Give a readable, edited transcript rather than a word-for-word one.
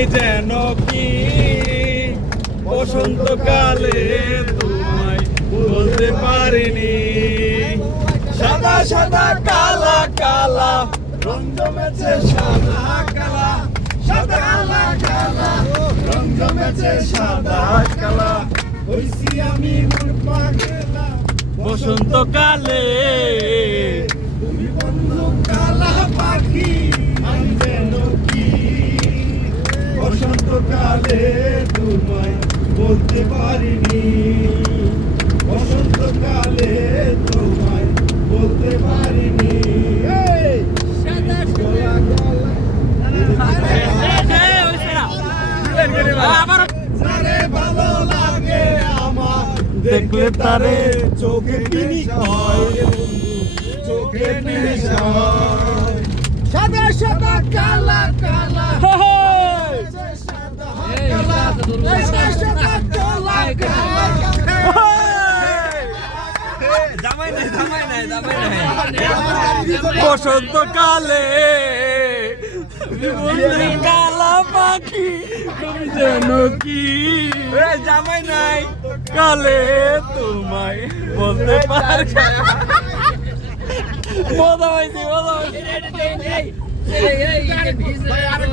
আমি যেন কি বসন্তকালে তোমায় বলতে পারিনি। সাদা সাদা কালা কালা রং জমেছে সাদা কালা, সাদা কালা কালা রং জমেছে সাদা কালা, হইছি আমি মন পাগলা বসন্তকালে। তুমি বন্ধু কালা পাখি আমি যেন কি বসন্তকালে তোমায় বলতে পারিনি। বসন্তকালে তোমায় বলতে পারিনি। যারে ভালো লাগে আমার দেখলে তারে চোখে কিনি হয়, চোখে নিশ হয়। সাদা সাদা কালা কালা বসন্তকালে কালা পাখি তুমি যেন কি জামাই নাই কালে তোমায় বলতে পারি। মজা হয়েছে, মজা হয়েছে।